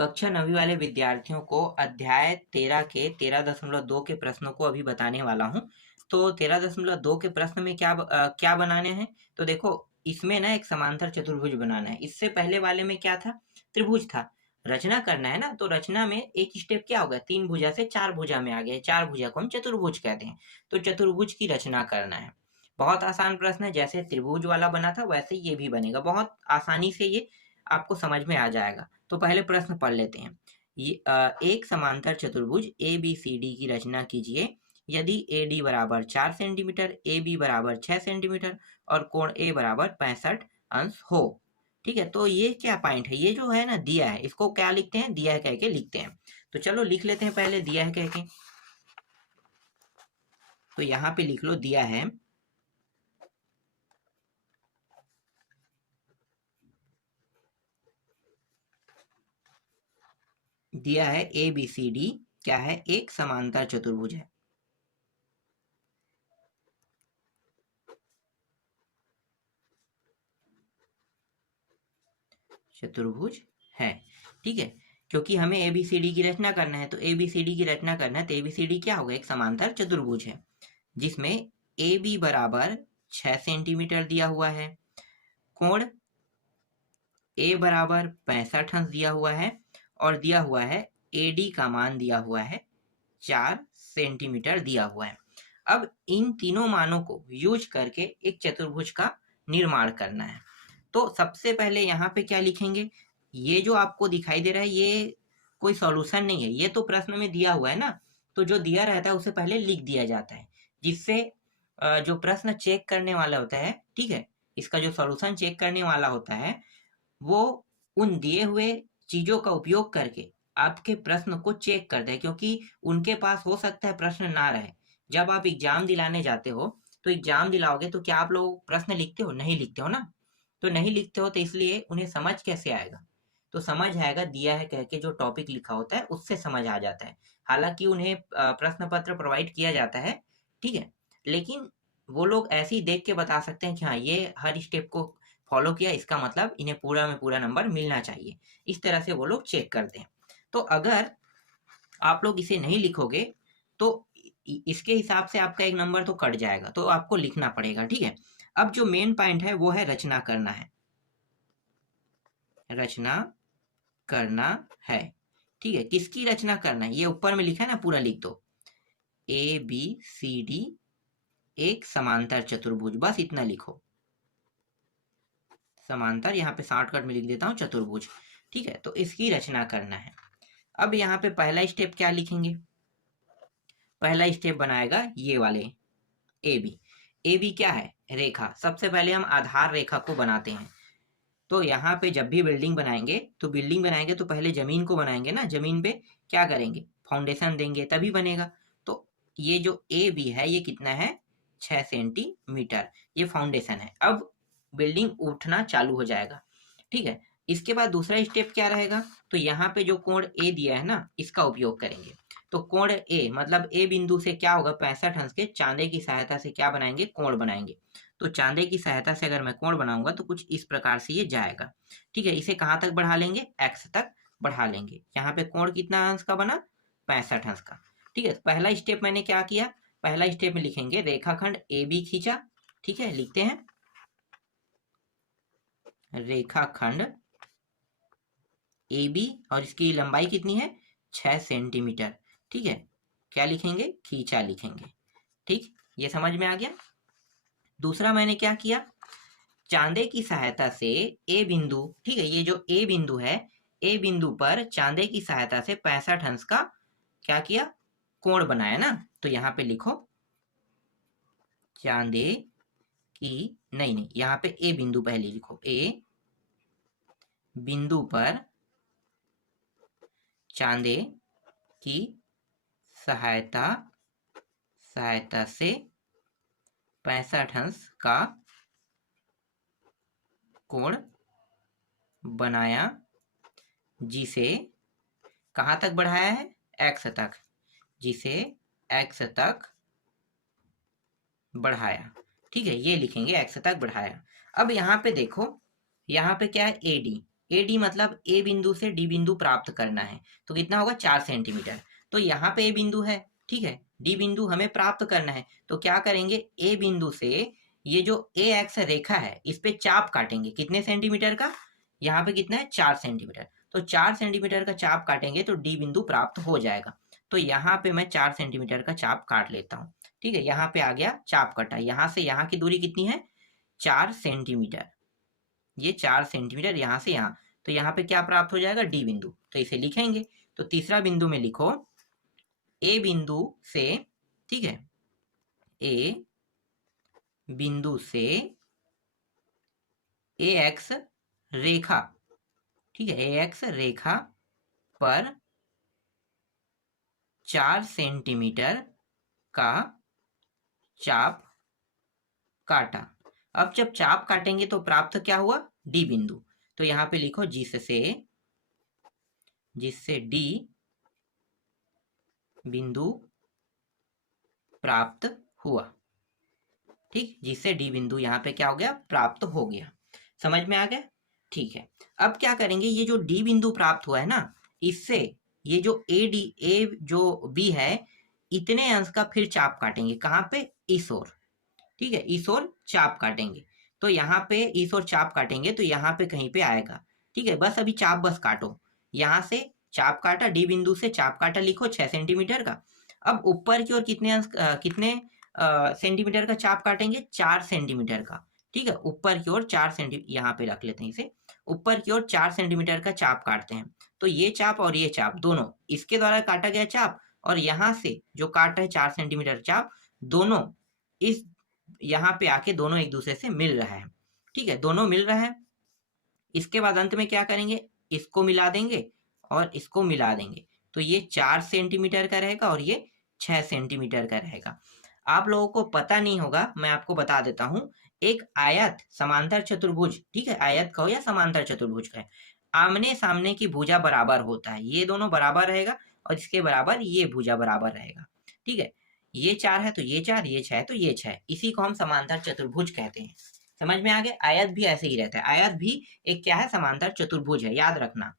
कक्षा 9वीं वाले विद्यार्थियों को अध्याय 13 के 13.2 के प्रश्नों को अभी बताने वाला हूँ। तो 13.2 के प्रश्न में क्या बनाने हैं? तो देखो, इसमें ना एक समांतर चतुर्भुज बनाना है। इससे पहले वाले में क्या था? त्रिभुज था। रचना करना है ना, तो रचना में एक स्टेप क्या हो गया? 3 भुजा से 4 भुजा में आ गया। 4 भुजा को हम चतुर्भुज कहते हैं। तो चतुर्भुज की रचना करना है। बहुत आसान प्रश्न है, जैसे त्रिभुज वाला बना था वैसे ये भी बनेगा। बहुत आसानी से ये आपको समझ में आ जाएगा। तो पहले प्रश्न पढ़ लेते हैं। एक समांतर चतुर्भुज ABCD की रचना कीजिए यदि AD बराबर 4 सेंटीमीटर, AB बराबर 6 सेंटीमीटर और कोण A बराबर 65 अंश हो। ठीक है, तो ये क्या पॉइंट है? ये जो है ना दिया है, इसको क्या लिखते हैं? दिया है कह के लिखते हैं। तो चलो लिख लेते हैं पहले दिया है कह के। तो यहाँ पे लिख लो दिया है। दिया है ABCD क्या है? एक समांतर चतुर्भुज है। चतुर्भुज है, ठीक है। क्योंकि हमें ABCD की रचना करना है, तो ABCD की रचना करना है, तो ABCD क्या होगा? एक समांतर चतुर्भुज है जिसमें AB बराबर 6 सेंटीमीटर दिया हुआ है, कोण A बराबर 65 अंश दिया हुआ है और दिया हुआ है AD का मान दिया हुआ है 4 सेंटीमीटर दिया हुआ है। अब इन तीनों मानों को यूज करके एक चतुर्भुज का निर्माण करना है। तो सबसे पहले यहाँ पे क्या लिखेंगे? ये जो आपको दिखाई दे रहा है ये कोई सॉल्यूशन नहीं है, ये तो प्रश्न में दिया हुआ है ना। तो जो दिया रहता है उसे पहले लिख दिया जाता है, जिससे जो प्रश्न चेक करने वाला होता है, ठीक है, इसका जो सॉल्यूशन चेक करने वाला होता है वो उन दिए हुए चीजों का उपयोग करके आपके प्रश्न को चेक करते हैं, क्योंकि उनके पास हो सकता है प्रश्न ना रहे। जब आप एग्जाम दिलाने जाते हो तो एग्जाम दिलाओगे तो क्या आप लोग प्रश्न लिखते हो? नहीं लिखते हो ना। तो नहीं लिखते हो तो इसलिए उन्हें समझ कैसे आएगा? तो समझ आएगा दिया है कह के जो टॉपिक लिखा होता है उससे समझ आ जाता है। हालांकि उन्हें प्रश्न पत्र प्रोवाइड किया जाता है, ठीक है, लेकिन वो लोग ऐसे ही देख के बता सकते हैं कि हाँ ये हर स्टेप को फॉलो किया, इसका मतलब इन्हें पूरा में पूरा नंबर मिलना चाहिए। इस तरह से वो लोग चेक करते हैं। तो अगर आप लोग इसे नहीं लिखोगे तो इसके हिसाब से आपका एक नंबर तो कट जाएगा, तो आपको लिखना पड़ेगा, ठीक है। अब जो मेन पॉइंट है वो है रचना करना है। रचना करना है, ठीक है। किसकी रचना करना है? ये ऊपर में लिखा है ना, पूरा लिख दो। ABCD एक समांतर चतुर्भुज, बस इतना लिखो। समांतर यहाँ पे शॉर्टकट में लिख देता हूँ चतुर्भुज, ठीक है। तो इसकी रचना करना है। अब यहाँ पे पहला स्टेप क्या लिखेंगे? पहला स्टेप बनाएगा ये वाले AB। AB क्या है? रेखा। सबसे पहले हम आधार रेखा को बनाते हैं। तो यहाँ पे जब भी बिल्डिंग बनाएंगे तो पहले जमीन को बनाएंगे ना। जमीन पे क्या करेंगे? फाउंडेशन देंगे तभी बनेगा। तो ये जो AB है ये कितना है? 6 सेंटीमीटर, ये फाउंडेशन है। अब बिल्डिंग उठना चालू हो जाएगा, ठीक है। इसके बाद दूसरा स्टेप क्या रहेगा? तो यहाँ पे जो कोण A दिया है ना, इसका उपयोग करेंगे। तो कोण A मतलब A बिंदु से क्या होगा? 65 अंश के चांदे की सहायता से क्या बनाएंगे? कोण बनाएंगे। तो चांदे की सहायता से अगर मैं कोण बनाऊंगा तो कुछ इस प्रकार से ये जाएगा, ठीक है। इसे कहाँ तक बढ़ा लेंगे? x तक बढ़ा लेंगे। यहाँ पे कोण कितना अंश का बना? 65 अंश का, ठीक है। पहला स्टेप मैंने क्या किया? पहला स्टेप में लिखेंगे रेखाखंड AB खींचा, ठीक है। लिखते हैं रेखाखंड AB और इसकी लंबाई कितनी है? 6 सेंटीमीटर, ठीक है। क्या लिखेंगे? खींचा लिखेंगे, ठीक। ये समझ में आ गया। दूसरा मैंने क्या किया? चांदे की सहायता से ए बिंदु, ठीक है, ये जो ए बिंदु है, ए बिंदु पर चांदे की सहायता से 65 अंश का क्या किया? कोण बनाया ना। तो यहाँ पे लिखो चांदे की, नहीं, यहाँ पे ए बिंदु पहले लिखो। ए बिंदु पर चांदे की सहायता से 65 अंश का कोण बनाया, जिसे कहाँ तक बढ़ाया है? x तक, जिसे x तक बढ़ाया, ठीक है। ये लिखेंगे x तक बढ़ाया। अब यहाँ पे देखो, यहाँ पे क्या है? AD। AD मतलब A बिंदु से D बिंदु प्राप्त करना है, तो कितना होगा 4 सेंटीमीटर। तो यहाँ पे A बिंदु है, ठीक है, D बिंदु हमें प्राप्त करना है, तो क्या करेंगे, A बिंदु से ये जो AX रेखा है इस पे चाप काटेंगे, कितने सेंटीमीटर का, यहाँ पे कितना है 4 सेंटीमीटर। तो 4 सेंटीमीटर का चाप काटेंगे तो D बिंदु प्राप्त हो जाएगा। तो यहाँ पे मैं 4 सेंटीमीटर का चाप काट लेता हूँ, ठीक है, यहाँ पे आ गया चाप कटा। यहाँ से यहाँ की दूरी कितनी है, 4 सेंटीमीटर, ये 4 सेंटीमीटर यहाँ से यहाँ, तो यहाँ पे क्या प्राप्त हो जाएगा, D बिंदु। तो इसे लिखेंगे, तो तीसरा बिंदु में लिखो A बिंदु से, ठीक है, A बिंदु से AX रेखा, ठीक है, AX रेखा पर 4 सेंटीमीटर का चाप काटा। अब जब चाप काटेंगे तो प्राप्त क्या हुआ, D बिंदु। तो यहाँ पे लिखो जिससे D बिंदु प्राप्त हुआ, ठीक, जिससे D बिंदु यहाँ पे क्या हो गया, प्राप्त हो गया। समझ में आ गया, ठीक है। अब क्या करेंगे, ये जो D बिंदु प्राप्त हुआ है ना, इससे ये जो A जो B है, इतने अंश का फिर चाप काटेंगे, कहाँ पे, इस ओर, ठीक है, इस ओर चाप काटेंगे। तो यहाँ पे इस ओर चाप काटेंगे तो यहाँ पे कहीं पे आएगा, ठीक है, बस अभी चाप बस काटो, यहाँ से चाप काटा, D बिंदु से चाप काटा, लिखो 6 सेंटीमीटर का। अब ऊपर की ओर कितने सेंटीमीटर का चाप काटेंगे, 4 सेंटीमीटर का, ठीक है, ऊपर की ओर 4 सेंटीमीटर, यहाँ पे रख लेते हैं इसे, ऊपर की ओर 4 सेंटीमीटर का चाप काटते हैं। तो ये चाप और ये चाप दोनों इसके द्वारा काटा गया चाप, और यहाँ से जो काटा है 4 सेंटीमीटर चाप, दोनों इस यहाँ पे आके दोनों एक दूसरे से मिल रहा है, ठीक है, दोनों मिल रहा है। इसके बाद अंत में क्या करेंगे, इसको मिला देंगे और इसको मिला देंगे, तो ये 4 सेंटीमीटर का रहेगा और ये 6 सेंटीमीटर का रहेगा। आप लोगों को पता नहीं होगा, मैं आपको बता देता हूँ, एक आयत समांतर चतुर्भुज, ठीक है, आयत का हो या समांतर चतुर्भुज का है, आमने सामने की भुजा बराबर होता है, ये दोनों बराबर रहेगा और इसके बराबर ये भुजा बराबर रहेगा, ठीक है, ये 4 है तो ये 4, ये 6 है तो ये 6, इसी को हम समांतर चतुर्भुज कहते हैं। समझ में आ गया, आयत भी ऐसे ही रहता है, आयत भी एक क्या है, समांतर चतुर्भुज है, याद रखना,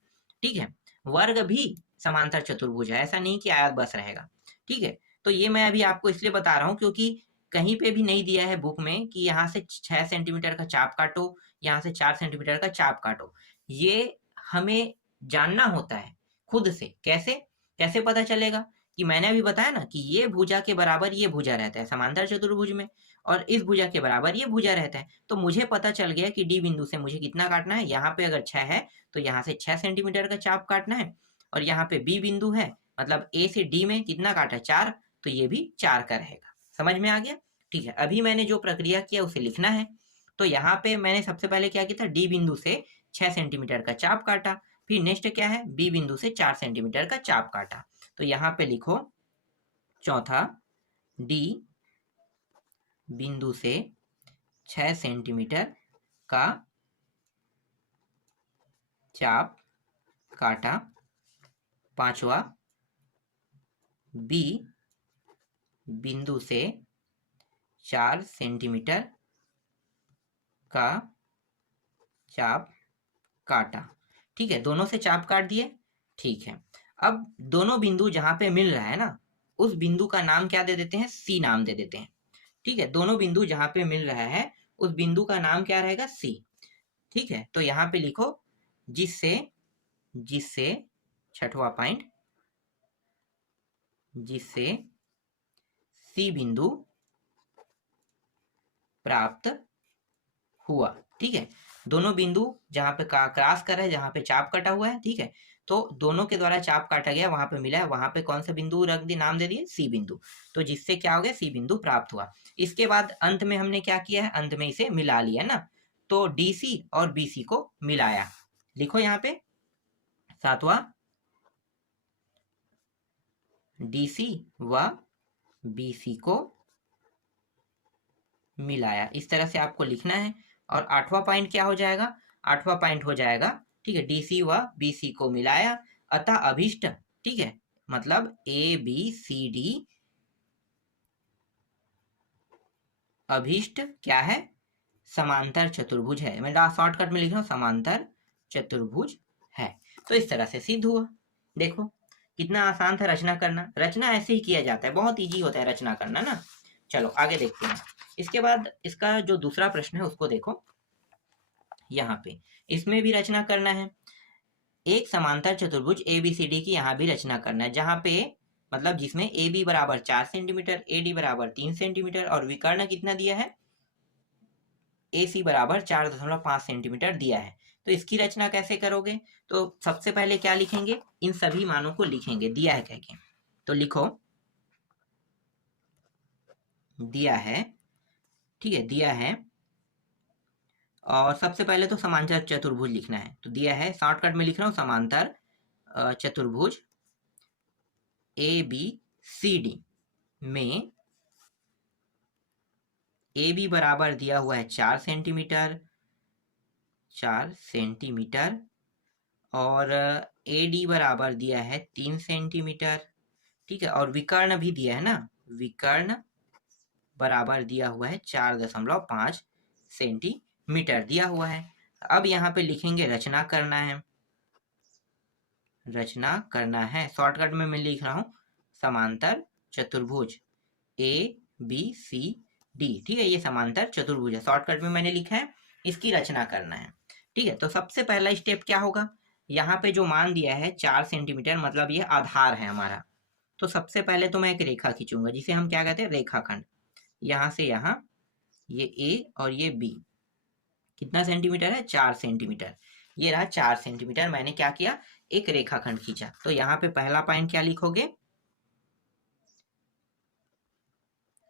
ठीक है, वर्ग भी समांतर चतुर्भुज है, ऐसा नहीं कि आयत बस रहेगा, ठीक है। तो ये मैं अभी आपको इसलिए बता रहा हूँ क्योंकि कहीं पे भी नहीं दिया है बुक में कि यहाँ से 6 सेंटीमीटर का चाप काटो, यहाँ से 4 सेंटीमीटर का चाप काटो, ये हमें जानना होता है खुद से। कैसे कैसे पता चलेगा, कि मैंने अभी बताया ना कि ये भुजा के बराबर ये भुजा रहता है समांतर चतुर्भुज में, और इस भुजा के बराबर ये भुजा रहता है, तो मुझे पता चल गया कि D बिंदु से मुझे कितना काटना है, यहाँ पे अगर 6 है तो यहाँ से 6 सेंटीमीटर का चाप काटना है, और यहाँ पे B बिंदु है मतलब A से D में कितना काटा, 4, तो ये भी 4 का रहेगा। समझ में आ गया, ठीक है। अभी मैंने जो प्रक्रिया किया उसे लिखना है। तो यहाँ पे मैंने सबसे पहले क्या किया था, D बिंदु से 6 सेंटीमीटर का चाप काटा, फिर नेक्स्ट क्या है, B बिंदु से 4 सेंटीमीटर का चाप काटा। तो यहाँ पे लिखो चौथा, D बिंदु से 6 सेंटीमीटर का चाप काटा। पांचवा, B बिंदु से 4 सेंटीमीटर का चाप काटा, ठीक है, दोनों से चाप काट दिए, ठीक है। अब दोनों बिंदु जहां पे मिल रहा है ना, उस बिंदु का नाम क्या दे देते हैं, C नाम दे देते हैं, ठीक है, दोनों बिंदु जहां पे मिल रहा है उस बिंदु का नाम क्या रहेगा, C, ठीक है। तो यहाँ पे लिखो जिससे छठवां पॉइंट, जिससे C बिंदु प्राप्त हुआ, ठीक है, दोनों बिंदु जहां पे क्रॉस कर रहे हैं, जहां पे चाप कटा हुआ है, ठीक है, तो दोनों के द्वारा चाप काटा गया, वहां पे मिला है, वहां पे कौन सा बिंदु रख दिए, नाम दे दिए C बिंदु, तो जिससे क्या हो गया, C बिंदु प्राप्त हुआ। इसके बाद अंत में हमने क्या किया है, अंत में इसे मिला लिया ना, तो DC और BC को मिलाया, लिखो यहाँ पे सातवां, DC व BC को मिलाया, इस तरह से आपको लिखना है। और आठवां पॉइंट क्या हो जाएगा, आठवां पॉइंट हो जाएगा, ठीक है, DC व BC को मिलाया, अतः अभिष्ट, ठीक है, मतलब ABCD अभिष्ट क्या है, समांतर चतुर्भुज है। मैं शॉर्टकट में लिख रहा हूँ समांतर चतुर्भुज है। तो इस तरह से सिद्ध हुआ। देखो कितना आसान था रचना करना। रचना ऐसे ही किया जाता है, बहुत इजी होता है रचना करना ना। चलो आगे देखते हैं। इसके बाद इसका जो दूसरा प्रश्न है उसको देखो। यहाँ पे इसमें भी रचना करना है। एक समांतर चतुर्भुज ABCD की यहाँ भी रचना करना है, जहाँ पे मतलब जिसमें AB बराबर 4 सेंटीमीटर, AD बराबर 3 सेंटीमीटर और विकर्ण कितना दिया है, AC बराबर 4.5 सेंटीमीटर दिया है। तो इसकी रचना कैसे करोगे? तो सबसे पहले क्या लिखेंगे, इन सभी मानों को लिखेंगे दिया है कह के। तो लिखो दिया है, ठीक है, दिया है। और सबसे पहले तो समांतर चतुर्भुज लिखना है। तो दिया है, शॉर्टकट में लिख रहा हूँ, समांतर चतुर्भुज ABCD में AB बराबर दिया हुआ है 4 सेंटीमीटर, 4 सेंटीमीटर, और AD बराबर दिया है 3 सेंटीमीटर, ठीक है, और विकर्ण भी दिया है ना, विकर्ण बराबर दिया हुआ है 4.5 सेंटीमीटर दिया हुआ है। अब यहाँ पे लिखेंगे रचना करना है, रचना करना है। शॉर्टकट में मैं लिख रहा हूँ समांतर चतुर्भुज ABCD, ठीक है, ये समांतर चतुर्भुज है, शॉर्टकट में मैंने लिखा है, इसकी रचना करना है, ठीक है। तो सबसे पहला स्टेप क्या होगा, यहाँ पे जो मान दिया है 4 सेंटीमीटर, मतलब ये आधार है हमारा। तो सबसे पहले तो मैं एक रेखा खींचूंगा, जिसे हम क्या कहते हैं, रेखाखंड। यहाँ से यहाँ ये A और ये B कितना सेंटीमीटर है, 4 सेंटीमीटर। ये रहा 4 सेंटीमीटर। मैंने क्या किया, एक रेखाखंड खींचा। तो यहाँ पे पहला पॉइंट क्या लिखोगे,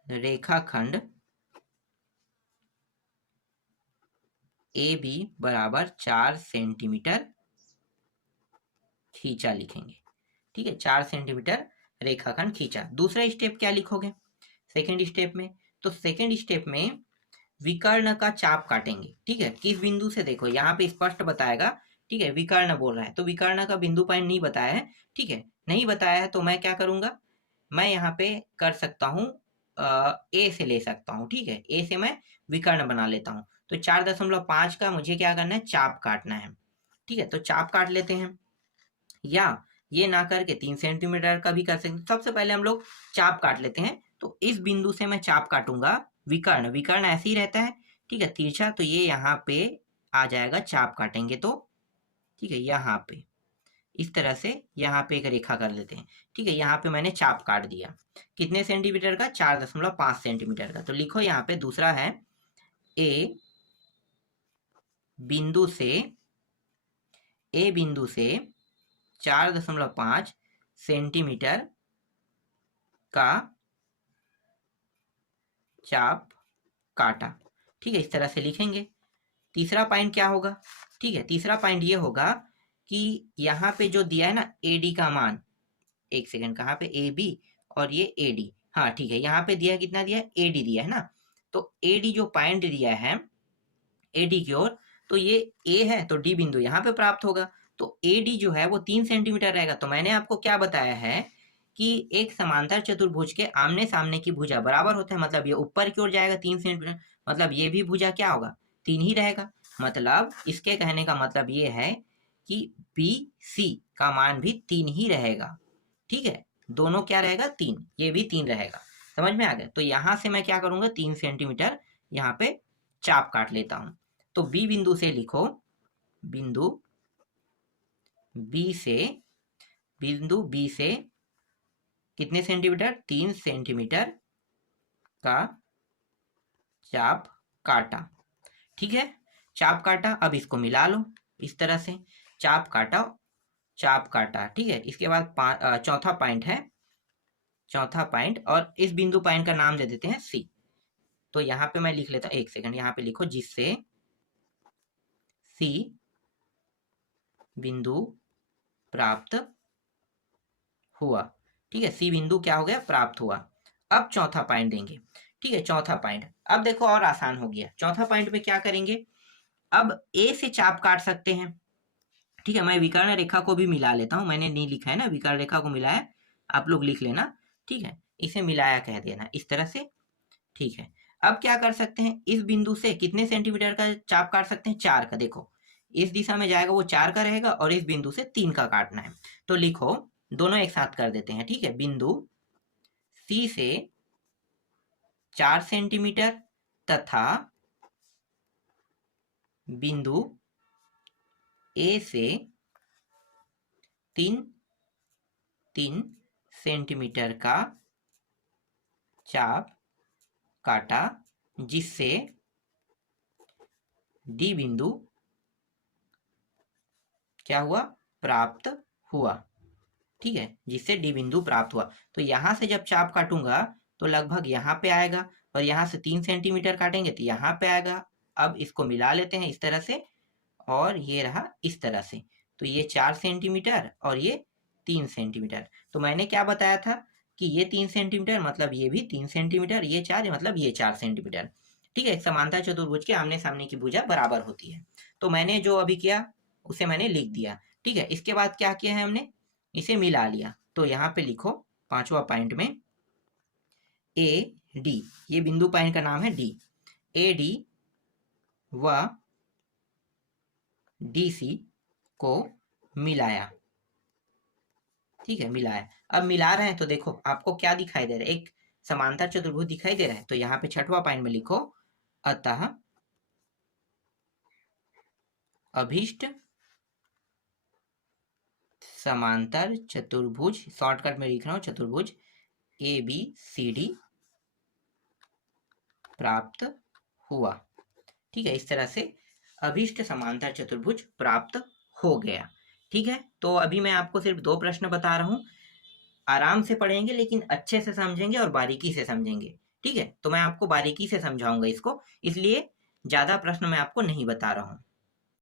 रेखाखंड AB बराबर 4 सेंटीमीटर खींचा लिखेंगे, ठीक है, 4 सेंटीमीटर रेखाखंड खींचा। दूसरा स्टेप क्या लिखोगे सेकेंड स्टेप में? तो सेकेंड स्टेप में विकर्ण का चाप काटेंगे, ठीक है। किस बिंदु से, देखो यहाँ पे स्पष्ट बताएगा, ठीक है, विकर्ण बोल रहा है, तो विकर्ण का बिंदु पॉइंट नहीं बताया है, ठीक है, नहीं बताया है। तो मैं क्या करूंगा, मैं यहाँ पे कर सकता हूँ A से ले सकता हूँ, ठीक है, A से मैं विकर्ण बना लेता हूँ। तो 4.5 का मुझे क्या करना है, चाप काटना है, ठीक है। तो चाप काट लेते हैं, या ये ना करके 3 सेंटीमीटर का भी कर सकते हैं। सबसे पहले हम लोग चाप काट लेते हैं। तो इस बिंदु से मैं चाप काटूंगा, विकर्ण, विकर्ण ऐसे ही रहता है, ठीक है, तिरछा। तो ये यहाँ पे आ जाएगा, चाप काटेंगे तो, ठीक है, यहाँ पे इस तरह से यहाँ पे एक रेखा कर लेते हैं, ठीक है। यहाँ पे मैंने चाप काट दिया, कितने सेंटीमीटर का, 4.5 सेंटीमीटर का। तो लिखो यहाँ पे दूसरा है, A बिंदु से 4.5 सेंटीमीटर का चाप काटा, ठीक है, इस तरह से लिखेंगे। तीसरा पॉइंट क्या होगा, ठीक है, तीसरा पॉइंट ये होगा कि यहाँ पे जो दिया है ना AD का मान, एक सेकंड, कहाँ पे, AB और ये AD, हाँ ठीक है, यहाँ पे दिया है, कितना दिया है, AD दिया है ना। तो AD जो पॉइंट दिया है AD की ओर, तो ये A है, तो D बिंदु यहाँ पे प्राप्त होगा। तो AD जो है वो 3 सेंटीमीटर रहेगा। तो मैंने आपको क्या बताया है कि एक समांतर चतुर्भुज के आमने सामने की भुजा बराबर होता है, मतलब ये ऊपर की ओर जाएगा 3 सेंटीमीटर, मतलब ये भी भुजा क्या होगा, 3 ही रहेगा। मतलब इसके कहने का मतलब ये है कि BC का मान भी 3 ही रहेगा, ठीक है, दोनों क्या रहेगा, 3, ये भी 3 रहेगा। समझ में आ गया? तो यहाँ से मैं क्या करूंगा, 3 सेंटीमीटर यहाँ पे चाप काट लेता हूं। तो B बिंदु से लिखो, बिंदु B से कितने सेंटीमीटर, 3 सेंटीमीटर का चाप काटा, ठीक है, चाप काटा। अब इसको मिला लो इस तरह से, चाप काटा, चाप काटा, ठीक है। इसके बाद चौथा पॉइंट है, चौथा पॉइंट, और इस बिंदु पॉइंट का नाम दे देते हैं C। तो यहाँ पे मैं लिख लेता हूँ, एक सेकंड, यहाँ पे लिखो, जिससे C बिंदु प्राप्त हुआ, ठीक है, C बिंदु क्या हो गया, प्राप्त हुआ। अब चौथा पॉइंट देंगे, ठीक है, चौथा पॉइंट। अब देखो और आसान हो गया, चौथा पॉइंट में क्या करेंगे, अब A से चाप काट सकते हैं, ठीक है। मैं विकर्ण रेखा को भी मिला लेता हूँ, मैंने नहीं लिखा है ना, विकर्ण रेखा को मिलाया, आप लोग लिख लेना, ठीक है, इसे मिलाया कह देना इस तरह से, ठीक है। अब क्या कर सकते हैं, इस बिंदु से कितने सेंटीमीटर का चाप काट सकते हैं, 4 का। देखो इस दिशा में जाएगा वो 4 का रहेगा और इस बिंदु से 3 का काटना है। तो लिखो, दोनों एक साथ कर देते हैं, ठीक है। बिंदु C से 4 सेंटीमीटर तथा बिंदु A से 3 सेंटीमीटर का चाप काटा, जिससे D बिंदु क्या हुआ, प्राप्त हुआ, ठीक है, जिससे D बिंदु प्राप्त हुआ। तो यहां से जब चाप काटूंगा तो लगभग यहाँ पे आएगा, और यहाँ से 3 सेंटीमीटर काटेंगे तो यहाँ पे आएगा। अब इसको मिला लेते हैं इस तरह से, और ये रहा इस तरह से। तो ये 4 सेंटीमीटर और ये 3 सेंटीमीटर। तो मैंने क्या बताया था कि ये 3 सेंटीमीटर मतलब ये भी 3 सेंटीमीटर, ये 4 मतलब ये 4 सेंटीमीटर, ठीक है। समांतर चतुर्भुज के आमने सामने की भुजा बराबर होती है। तो मैंने जो अभी किया उसे मैंने लिख दिया, ठीक है। इसके बाद क्या किया है हमने, इसे मिला लिया। तो यहाँ पे लिखो 5वां पॉइंट में ए डी, ये बिंदु पॉइंट का नाम है डी, ए डी व डी सी को मिलाया, ठीक है, मिलाया। अब मिला रहे हैं तो देखो आपको क्या दिखाई दे रहा है, एक समांतर चतुर्भुज दिखाई दे रहा है। तो यहाँ पे 6वां पॉइंट में लिखो, अतः अभीष्ट समांतर चतुर्भुज, शॉर्टकट में लिख रहा हूं, चतुर्भुज ABCD प्राप्त हुआ, ठीक है। इस तरह से अभीष्ट समांतर चतुर्भुज प्राप्त हो गया, ठीक है। तो अभी मैं आपको सिर्फ 2 प्रश्न बता रहा हूं, आराम से पढ़ेंगे लेकिन अच्छे से समझेंगे और बारीकी से समझेंगे, ठीक है। तो मैं आपको बारीकी से समझाऊंगा इसको, इसलिए ज्यादा प्रश्न मैं आपको नहीं बता रहा हूं।